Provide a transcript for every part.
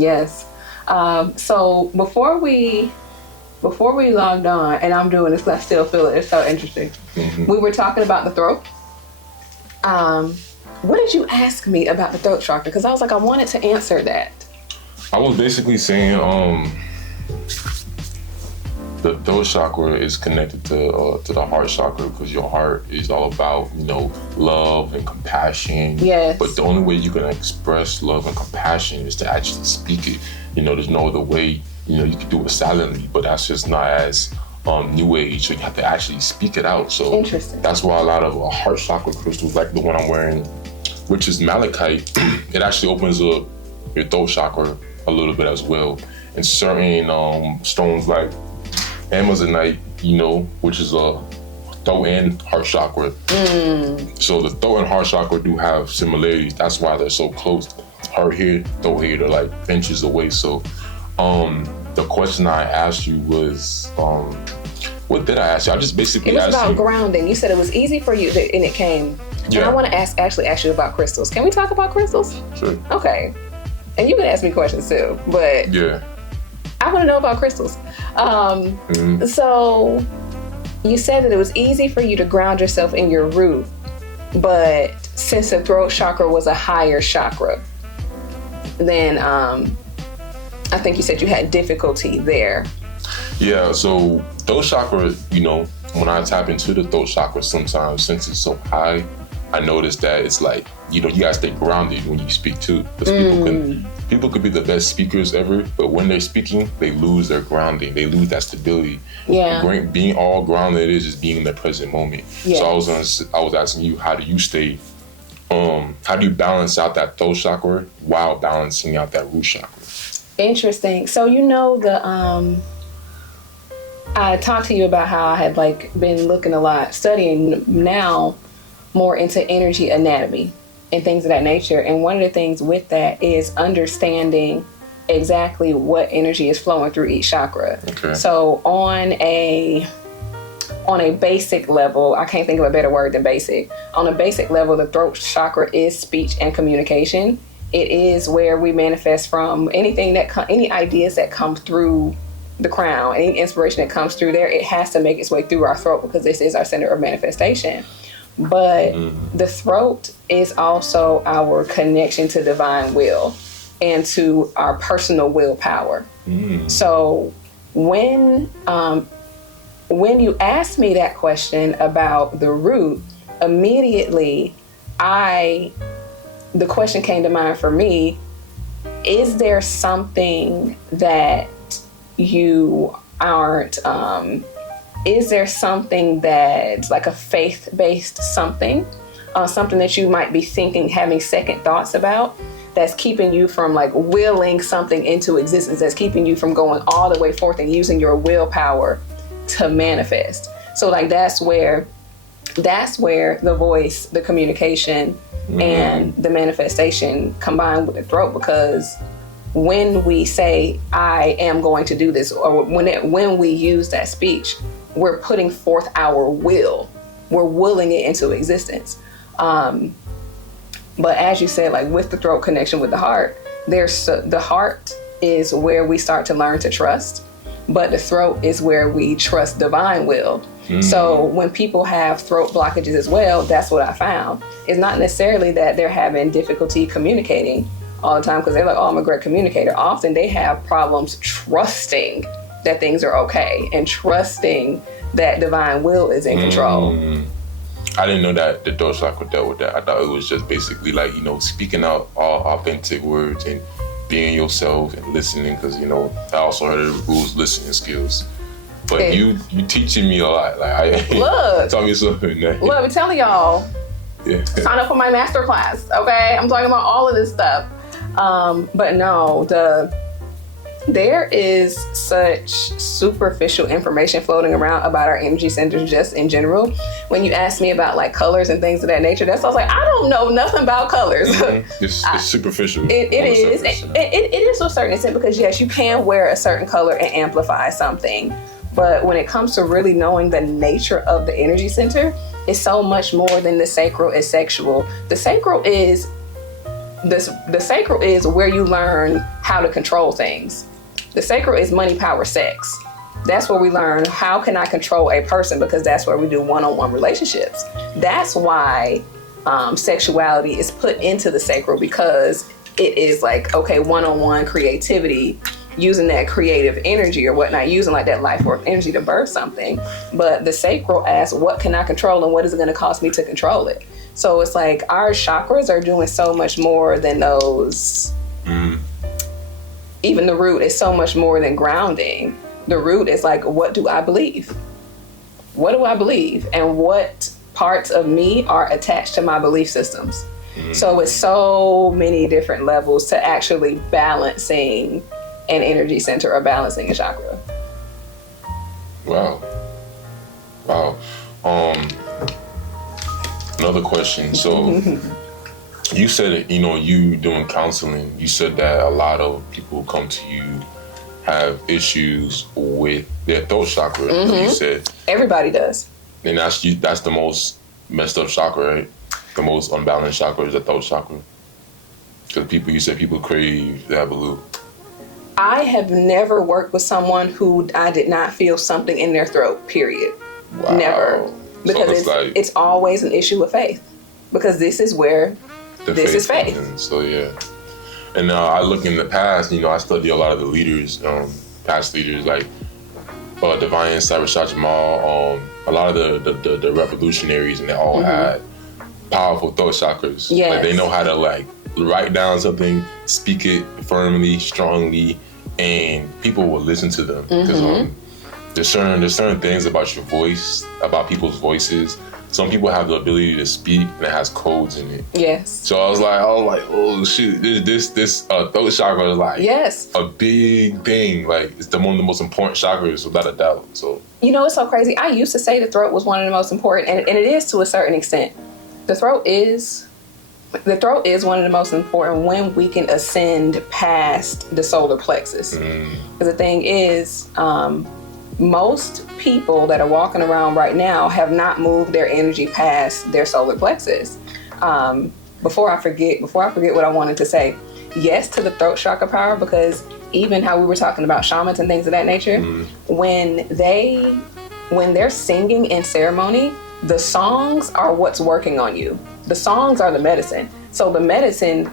Yes. So before we logged on, and I'm doing this because I still feel it, it's so interesting. We were talking about the throat. What did you ask me about the throat chakra? Because I was like, I wanted to answer that. I was basically saying the throat chakra is connected to the heart chakra, because your heart is all about, love and compassion. Yes. But the only way you can express love and compassion is to actually speak it. There's no other way. You can do it silently, but that's just not as new age. So you have to actually speak it out. So interesting. That's why a lot of heart chakra crystals, like the one I'm wearing, which is malachite, it actually opens up your throat chakra a little bit as well. And certain stones like Amazonite, which is a throat and heart chakra. So the throat and heart chakra do have similarities. That's why they're so close. Heart here, throat here, they're like inches away. So the question I asked you was, what did I ask you? I just basically asked you. It was about grounding. You said it was easy for you, and it came. Yeah. And I want to actually ask you about crystals. Can we talk about crystals? Sure. Okay. And you can ask me questions too, but yeah, I want to know about crystals. So you said that it was easy for you to ground yourself in your root, but since the throat chakra was a higher chakra, then I think you said you had difficulty there. Yeah, so throat chakra, when I tap into the throat chakra sometimes, since it's so high, I noticed that it's like, you gotta stay grounded when you speak too. Because people could be the best speakers ever, but when they're speaking, they lose their grounding. They lose that stability. Yeah. Being all grounded is just being in the present moment. Yes. So I was asking you, how do you stay, how do you balance out that throat chakra while balancing out that root chakra? Interesting. So I talked to you about how I had been looking a lot, studying now more into energy anatomy and things of that nature. And one of the things with that is understanding exactly what energy is flowing through each chakra. Okay. So on a basic level, I can't think of a better word than basic. On a basic level, the throat chakra is speech and communication. It is where we manifest from any ideas that come through the crown, any inspiration that comes through there. It has to make its way through our throat because this is our center of manifestation. But the throat is also our connection to divine will and to our personal willpower. So when you asked me that question about the root, immediately the question came to mind for me: is there something that you aren't, is there something that's like a faith-based something that you might be having second thoughts about, that's keeping you from willing something into existence, that's keeping you from going all the way forth and using your willpower to manifest? So that's where the voice, the communication, and the manifestation combine with the throat, because when we say, I am going to do this, or when we use that speech, we're putting forth our will. We're willing it into existence. But as you said, with the throat connection with the heart, the heart is where we start to learn to trust, but the throat is where we trust divine will. So when people have throat blockages as well, that's what I found. It's not necessarily that they're having difficulty communicating all the time because they're like, oh, I'm a great communicator. Often they have problems trusting that things are okay and trusting that divine will is in control. I didn't know that the throat chakra dealt with that. I thought it was just basically speaking out all authentic words and being yourself and listening, because I also heard of the rules listening skills. But you teaching me a lot. Look, tell me something. Look, I'm telling y'all. Yeah. Sign up for my master class, okay? I'm talking about all of this stuff. But no, there is such superficial information floating around about our energy centers just in general. When you ask me about colors and things of that nature, that's why I was I don't know nothing about colors. It's superficial. It is. It is to a certain extent, because yes, you can wear a certain color and amplify something. But when it comes to really knowing the nature of the energy center, it's so much more than the sacral is sexual. The sacral is the sacral is where you learn how to control things. The sacral is money, power, sex. That's where we learn how can I control a person, because that's where we do one-on-one relationships. That's why sexuality is put into the sacral, because it is like, okay, one-on-one creativity, using that creative energy or whatnot, using like that life force energy to birth something. But the sacral asks, what can I control and what is it going to cost me to control it? So it's like our chakras are doing so much more than those. Even the root is so much more than grounding. The root is like, what do I believe? What do I believe? And what parts of me are attached to my belief systems? So it's so many different levels to actually balancing an energy center or balancing a chakra. Wow. Another question. So you said, you doing counseling, you said that a lot of people who come to you have issues with their throat chakra. You said everybody does. And that's the most messed up chakra, right? The most unbalanced chakra is the throat chakra. Because you said people crave the Abalu. I have never worked with someone who I did not feel something in their throat, period. Wow. Never. Because it's always an issue with faith. Because this is where this is faith. So, yeah. And I look in the past, I study a lot of the leaders, past leaders like Divine Insight, Rashad Jamal, a lot of the revolutionaries, and they all had powerful throat chakras. Yes. Like they know how to write down something, speak it firmly, strongly, and people will listen to them. Because there's certain things about your voice, about people's voices. Some people have the ability to speak, and it has codes in it. Yes. So I was like, oh shoot, this throat chakra is yes, a big thing. Like it's one of the most important chakras, without a doubt. So it's so crazy. I used to say the throat was one of the most important, and it is to a certain extent. The throat is one of the most important when we can ascend past the solar plexus. Because the thing is, most people that are walking around right now have not moved their energy past their solar plexus. Before I forget what I wanted to say, yes to the throat chakra power, because even how we were talking about shamans and things of that nature, when they're singing in ceremony, the songs are what's working on you. The songs are the medicine. So the medicine,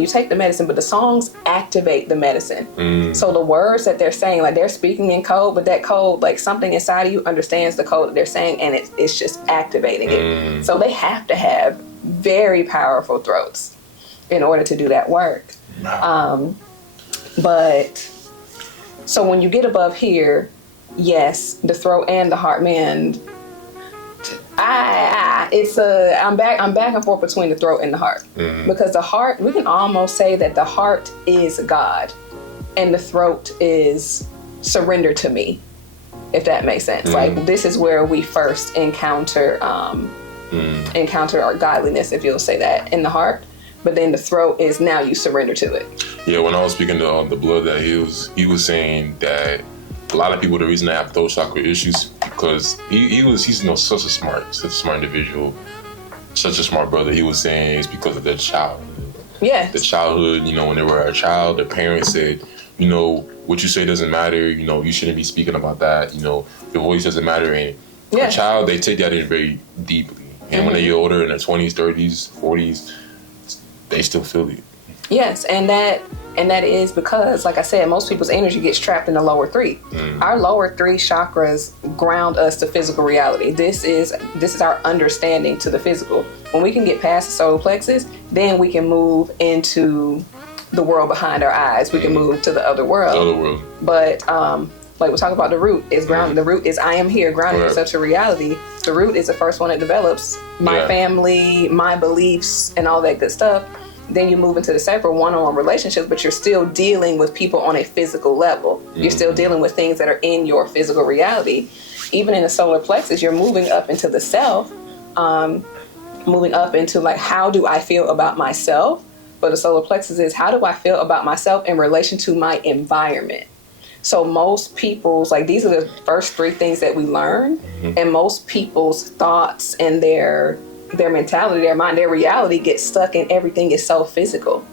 you take the medicine, but the songs activate the medicine. So the words that they're saying, they're speaking in code, but that code, something inside of you understands the code that they're saying, and it's just activating it. So they have to have very powerful throats in order to do that work. But so when you get above here, yes, the throat and the heart, man, I'm back and forth between the throat and the heart. Because the heart, we can almost say that the heart is God and the throat is surrender to me, if that makes sense. This is where we first encounter our godliness, if you'll say that, in the heart. But then the throat is now you surrender to it. Yeah, when I was speaking to the blood that heals, he was saying that a lot of people, the reason they have throat chakra issues, because he's such a smart individual, such a smart brother. He was saying it's because of their childhood. Yeah. The childhood, when they were a child, their parents said, what you say doesn't matter. You shouldn't be speaking about that. Your voice doesn't matter. And for a child, they take that in very deeply. And when they get older, in their 20s, 30s, 40s, they still feel it. Yes, and that is because, like I said, most people's energy gets trapped in the lower three. Our lower three chakras ground us to physical reality. This is our understanding to the physical. When we can get past the solar plexus, then we can move into the world behind our eyes. We can move to the other world. But we're talking about the root is grounded. The root is I am here, grounded in such a reality. The root is the first one that develops my family, my beliefs, and all that good stuff. Then you move into the separate one-on-one relationships, but you're still dealing with people on a physical level. You're still dealing with things that are in your physical reality. Even in the solar plexus, you're moving up into the self, moving up into how do I feel about myself? But the solar plexus is how do I feel about myself in relation to my environment? So most people's, these are the first three things that we learn, and most people's thoughts and their their mentality, their mind, their reality gets stuck in everything is so physical.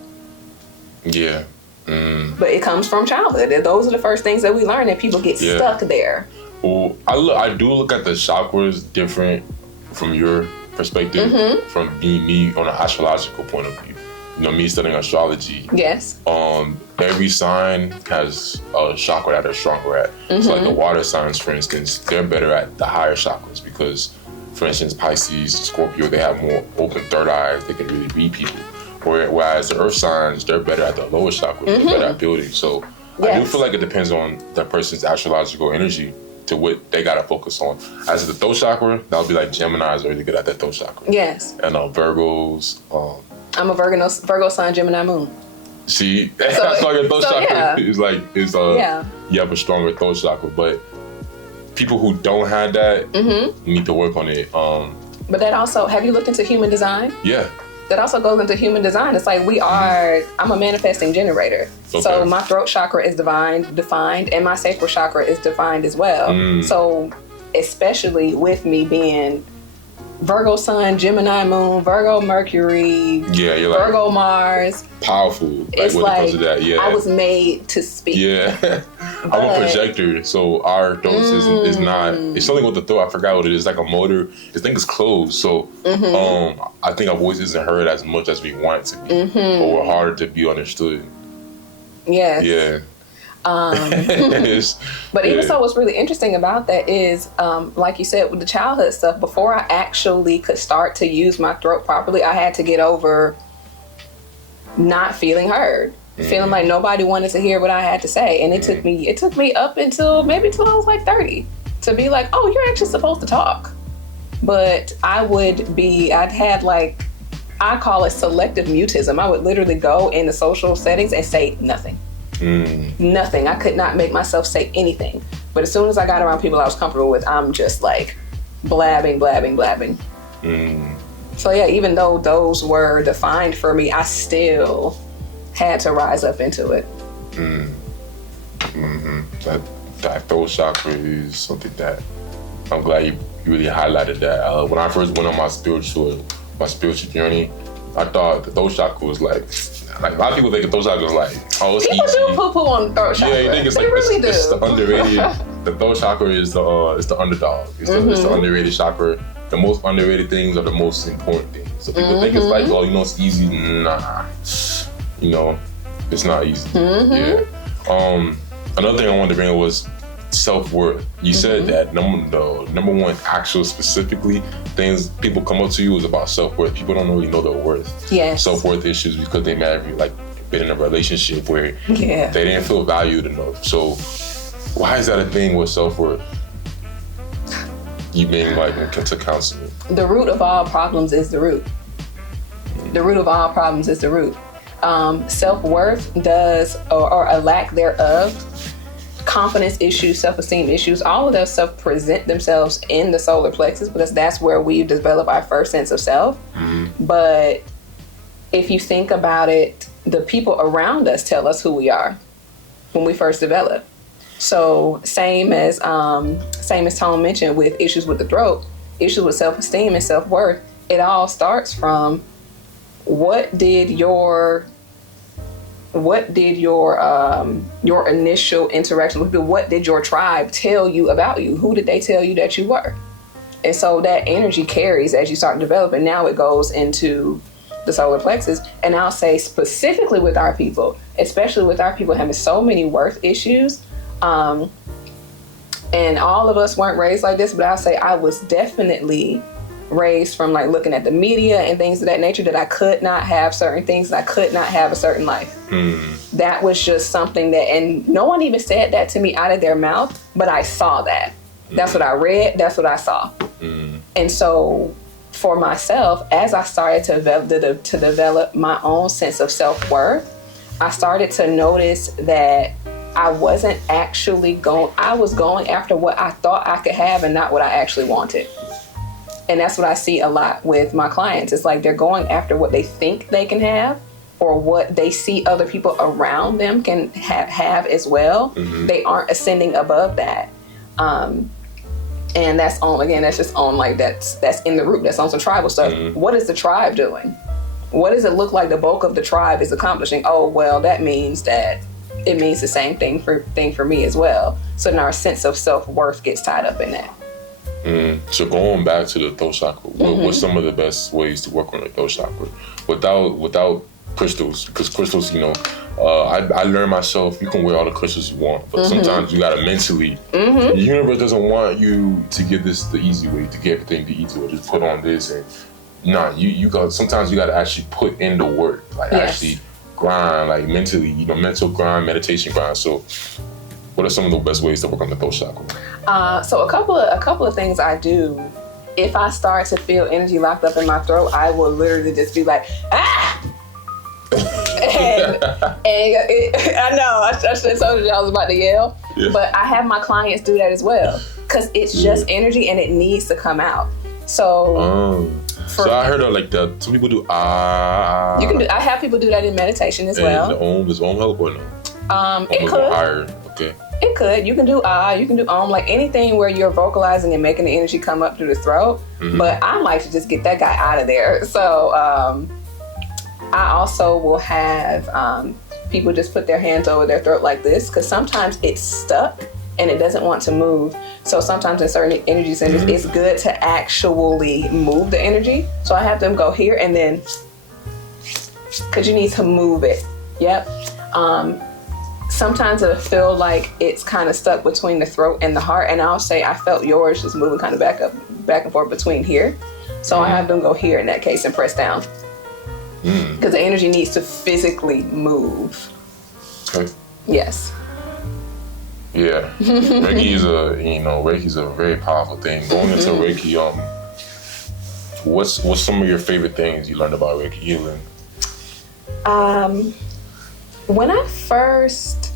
Yeah. But it comes from childhood. And those are the first things that we learn, that people get stuck there. Well, I do look at the chakras different from your perspective, from being me on an astrological point of view. You know, me studying astrology. Yes. Every sign has a chakra that they're stronger at. So like the water signs, for instance, they're better at the higher chakras because, for instance, Pisces, Scorpio, they have more open third eyes. They can really read people. Whereas the earth signs, they're better at the lower chakras. They're better at building. So I do feel like it depends on the person's astrological energy to what they gotta focus on. As the throat chakra, that would be like Gemini's are really good at that throat chakra. Yes. And Virgos. I'm a Virgo sun, Gemini moon. See, that's why your throat chakra is you have a stronger throat chakra. But people who don't have that need to work on it. But that also, have you looked into human design? Yeah. That also goes into human design. It's like I'm a manifesting generator. Okay. So my throat chakra is defined, and my sacral chakra is defined as well. So especially with me being Virgo sun, Gemini moon, Virgo Mercury, you're Virgo Mars. Powerful. It's when it comes to that, I was made to speak. Yeah. I'm a projector, so our throat is not, it's something with the throat, I forgot what it is, like a motor. This thing is closed, so I think our voice isn't heard as much as we want it to be, but we're harder to be understood. Yes. Yeah. But even so, what's really interesting about that is, like you said, with the childhood stuff, before I actually could start to use my throat properly, I had to get over not feeling heard, feeling like nobody wanted to hear what I had to say. And it took me up until I was like 30 to be like, oh, you're actually supposed to talk. But I'd had like, I call it selective mutism. I would literally go into social settings and say nothing. Nothing. I could not make myself say anything. But as soon as I got around people I was comfortable with, I'm just like blabbing. So yeah, even though those were defined for me, I still had to rise up into it. That throat chakra is something that I'm glad you really highlighted that. When I first went on my spiritual journey, I thought the throat chakra was like a lot of people think the throat chakra is like, oh, it's people easy. do poo-poo on the throat chakra. Yeah, you think it's they like really do. It's the underrated. The throat chakra is the underdog. It's the underrated chakra. The most underrated things are the most important things. So people think it's like, oh, it's easy. Nah, it's not easy. Yeah. Another thing I wanted to bring up was self-worth. You said that number one actual specifically things people come up to you is about self-worth. People don't really know their worth. Yes. Self-worth issues because they may have been in a relationship where they didn't feel valued enough. So why is that a thing with self-worth? You being to counseling. The root of all problems is the root. The root of all problems is the root. Self-worth does, or a lack thereof, confidence issues, self-esteem issues, all of those stuff present themselves in the solar plexus because that's where we develop our first sense of self. But if you think about it, the people around us tell us who we are when we first develop. So same as Tone mentioned with issues with the throat, issues with self-esteem and self-worth, it all starts from what did your initial interaction with people, what did your tribe tell you about you? Who did they tell you that you were? And so that energy carries as you start developing. Now it goes into the solar plexus. And I'll say specifically with our people, especially with our people having so many worth issues, and all of us weren't raised like this, but I'll say I was definitely raised from looking at the media and things of that nature that I could not have certain things, that I could not have a certain life. That was just something that, and no one even said that to me out of their mouth, but I saw that. That's what I read, that's what I saw. And so for myself, as I started to develop my own sense of self-worth, I started to notice that I wasn't actually I was going after what I thought I could have and not what I actually wanted. And that's what I see a lot with my clients. It's like they're going after what they think they can have or what they see other people around them can have as well. They aren't ascending above that. And that's just on like that's in the root. That's on some tribal stuff. What is the tribe doing? What does it look like the bulk of the tribe is accomplishing? Oh, well, that means that it means the same thing for me as well. So then our sense of self-worth gets tied up in that. So going back to the throat chakra, what's some of the best ways to work on the throat chakra without crystals? Because crystals, I learned myself, you can wear all the crystals you want, but sometimes you gotta mentally, the universe doesn't want you to get this the easy way, to get everything the easy way, just put on this and sometimes you gotta actually put in the work, like actually grind, like mentally, mental grind, meditation grind. So what are some of the best ways to work on the throat chakra? So a couple of things I do. If I start to feel energy locked up in my throat, I will literally just be like, ah! and I know, I should have told you I was about to yell, but I have my clients do that as well, because it's just energy and it needs to come out. So, so I heard of like some people do You can do. I have people do that in meditation as well. Does Om help or no? It could. Higher. Okay. It could. You can do you can do Om, like anything where you're vocalizing and making the energy come up through the throat. But I like to just get that guy out of there. So I also will have people just put their hands over their throat like this, because sometimes it's stuck and it doesn't want to move. So sometimes in certain energy centers, it's good to actually move the energy. So I have them go here and then, because you need to move it. Yep. Sometimes it'll feel like it's kind of stuck between the throat and the heart. And I'll say, I felt yours just moving kind of back and forth between here. So I have them go here in that case and press down. Because the energy needs to physically move. Okay. Yes. Yeah. Reiki's a very powerful thing. Going into Reiki, what's some of your favorite things you learned about Reiki healing? When I first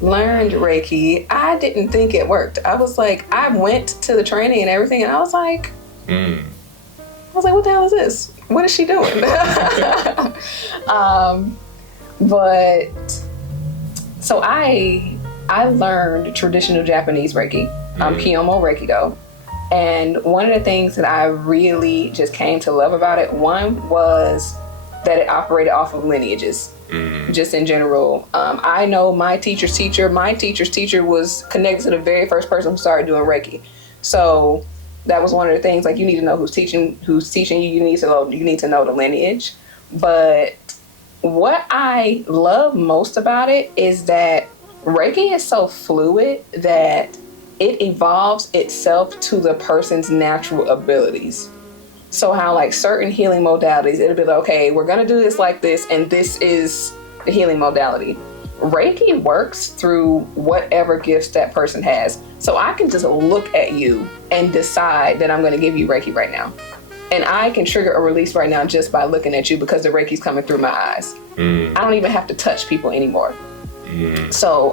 learned Reiki, I didn't think it worked. I was like, I went to the training and everything, and I was like, what the hell is this? What is she doing? But so I learned traditional Japanese Reiki, Kiyomo Reiki though. And one of the things that I really just came to love about it, one was that it operated off of lineages. Just in general. I know my teacher's teacher was connected to the very first person who started doing Reiki. So that was one of the things, like, you need to know who's teaching you. You need to know the lineage. But what I love most about it is that Reiki is so fluid that it evolves itself to the person's natural abilities. So how like certain healing modalities, it'll be like, okay, we're going to do this like this, and this is the healing modality. Reiki works through whatever gifts that person has. So I can just look at you and decide that I'm going to give you Reiki right now. And I can trigger a release right now just by looking at you, because the Reiki's coming through my eyes. I don't even have to touch people anymore. So,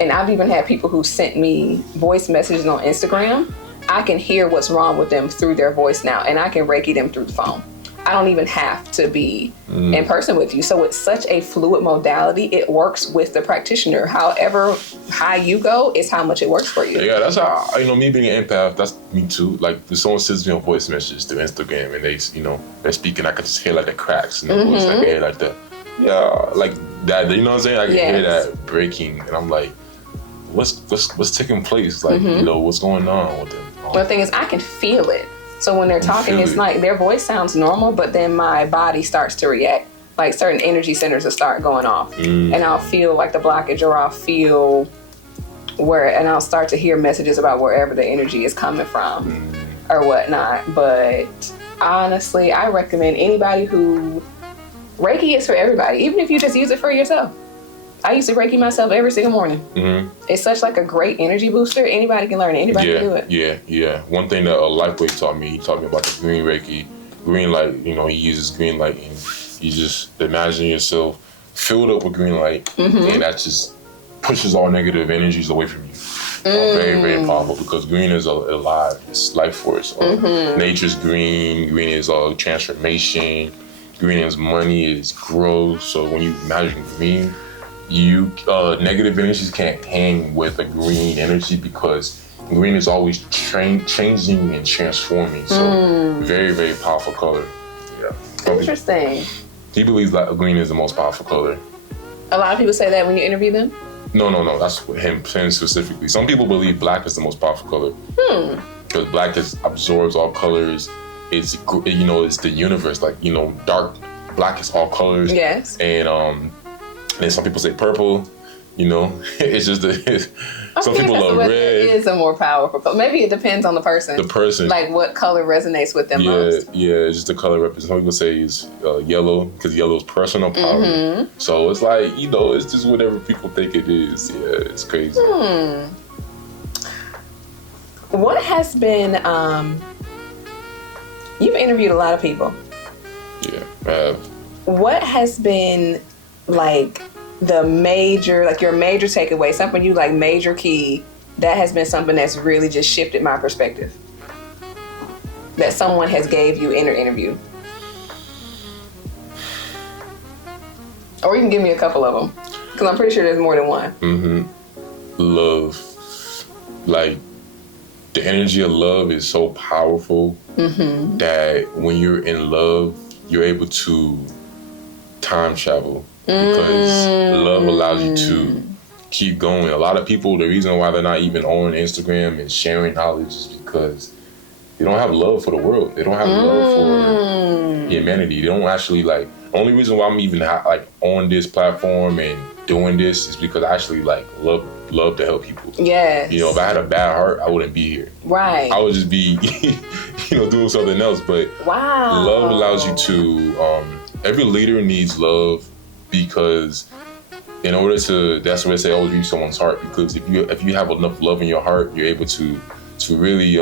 and I've even had people who sent me voice messages on Instagram. I can hear what's wrong with them through their voice now, and I can Reiki them through the phone. I don't even have to be in person with you. So it's such a fluid modality. It works with the practitioner. However high you go is how much it works for you. Yeah, that's how, me being an empath, that's me too. Like, if someone sends me a voice message through Instagram and they're speaking, I can just hear like the cracks in the voice. I can hear like like that, you know what I'm saying? I can hear that breaking, and I'm like, what's taking place? Like, what's going on with them? Well, the thing is, I can feel it. So when they're talking, it's like their voice sounds normal, but then my body starts to react. Like certain energy centers will start going off, and I'll feel like the blockage, or I'll feel and I'll start to hear messages about wherever the energy is coming from or whatnot. But honestly, I recommend anybody Reiki is for everybody, even if you just use it for yourself. I used to Reiki myself every single morning. It's such like a great energy booster. Anybody can learn it. Anybody can do it. Yeah. One thing that Lifeway taught me, he taught me about the green Reiki. Green light, he uses green light, and you just imagine yourself filled up with green light, and that just pushes all negative energies away from you. Very, very powerful, because green is alive. It's life force. Nature's green. Green is transformation. Green is money. It's growth. So when you imagine green, negative energies can't hang with a green energy, because Green is always changing and transforming. So very, very powerful color. Yeah. Interesting. He believes that green is the most powerful color. A lot of people say that when you interview them? No. That's him specifically. Some people believe black is the most powerful color. Because black absorbs all colors. It's, you know, it's the universe. Like, you know, dark black is all colors. Yes. And then some people say purple. You know, it's just some people love red. It is a more powerful color. Maybe it depends on the person. The person. Like what color resonates with them most. Yeah, it's just the color represents. Some people say it's yellow because yellow is personal power. So it's like, you know, it's just whatever people think it is. Yeah, it's crazy. What has been, you've interviewed a lot of people. Yeah, I have. What has been like the major, like your major takeaway, something you like major key, that has been something that's really just shifted my perspective? That someone has gave you in an interview? Or you can give me a couple of them. Because I'm pretty sure there's more than one. Love. Like, the energy of love is so powerful that when you're in love, you're able to time travel. Because love allows you to keep going. A lot of people, the reason why they're not even on Instagram and sharing knowledge is because they don't have love for the world. They don't have love for humanity. They don't actually like. The only reason why I'm even like on this platform and doing this is because I actually like love to help people. Yes. You know, if I had a bad heart, I wouldn't be here. Right. I would just be, you know, doing something else. But love allows you to. Every leader needs love. Because in order to, that's why they say always reach someone's heart. Because if you have enough love in your heart, you're able to really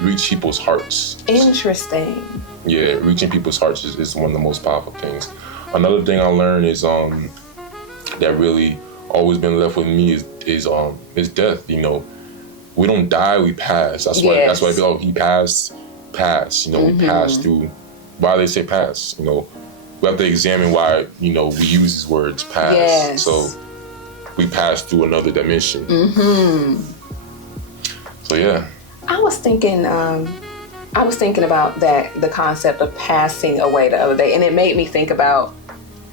reach people's hearts. Interesting. Yeah, reaching people's hearts is one of the most powerful things. Another thing I learned is that really always been left with me is death. You know, we don't die, we pass. That's why I feel like he pass. You know, we pass through. Why they say pass? You know. We have to examine why, you know, we use these words pass. Yes. So we pass through another dimension. So yeah. I was thinking about that, the concept of passing away the other day, and it made me think about,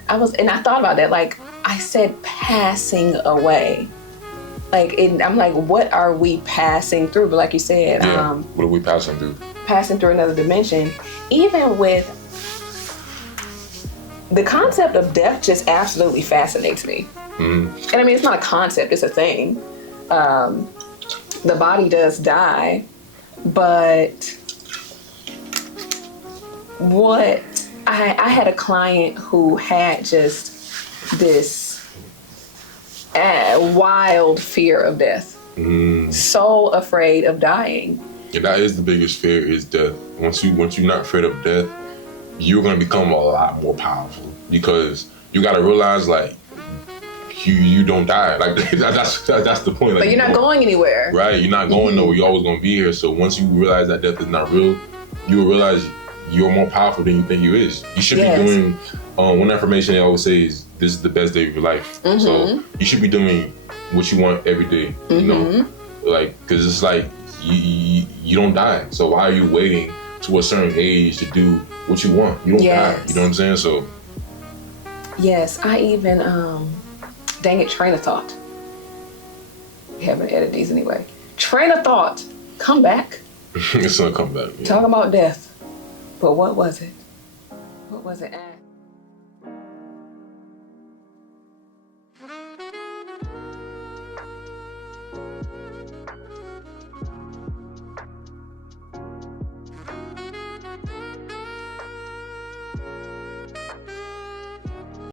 I thought about that, like I said passing away. Like I'm like, what are we passing through? But like you said, what are we passing through? Passing through another dimension. Even with the concept of death just absolutely fascinates me. And I mean, it's not a concept, it's a thing. The body does die, but what I had a client who had just this wild fear of death. So afraid of dying. Yeah, that is the biggest fear, is death. Once you're not afraid of death, you're gonna become a lot more powerful, because you gotta realize, like, you don't die. Like that's the point. Like, but you're not going anywhere. Right, you're not going nowhere. You're always gonna be here. So once you realize that death is not real, you will realize you're more powerful than you think you is. You should be doing. One affirmation they always say is, "This is the best day of your life." So you should be doing what you want every day. You know, like, because it's like you don't die. So why are you waiting to a certain age to do what you want? You don't die. You know what I'm saying? So yes, I even dang it, train of thought. We haven't edited these anyway. Train of thought, come back. It's gonna come back. Yeah. Talk about death, but what was it? What was it?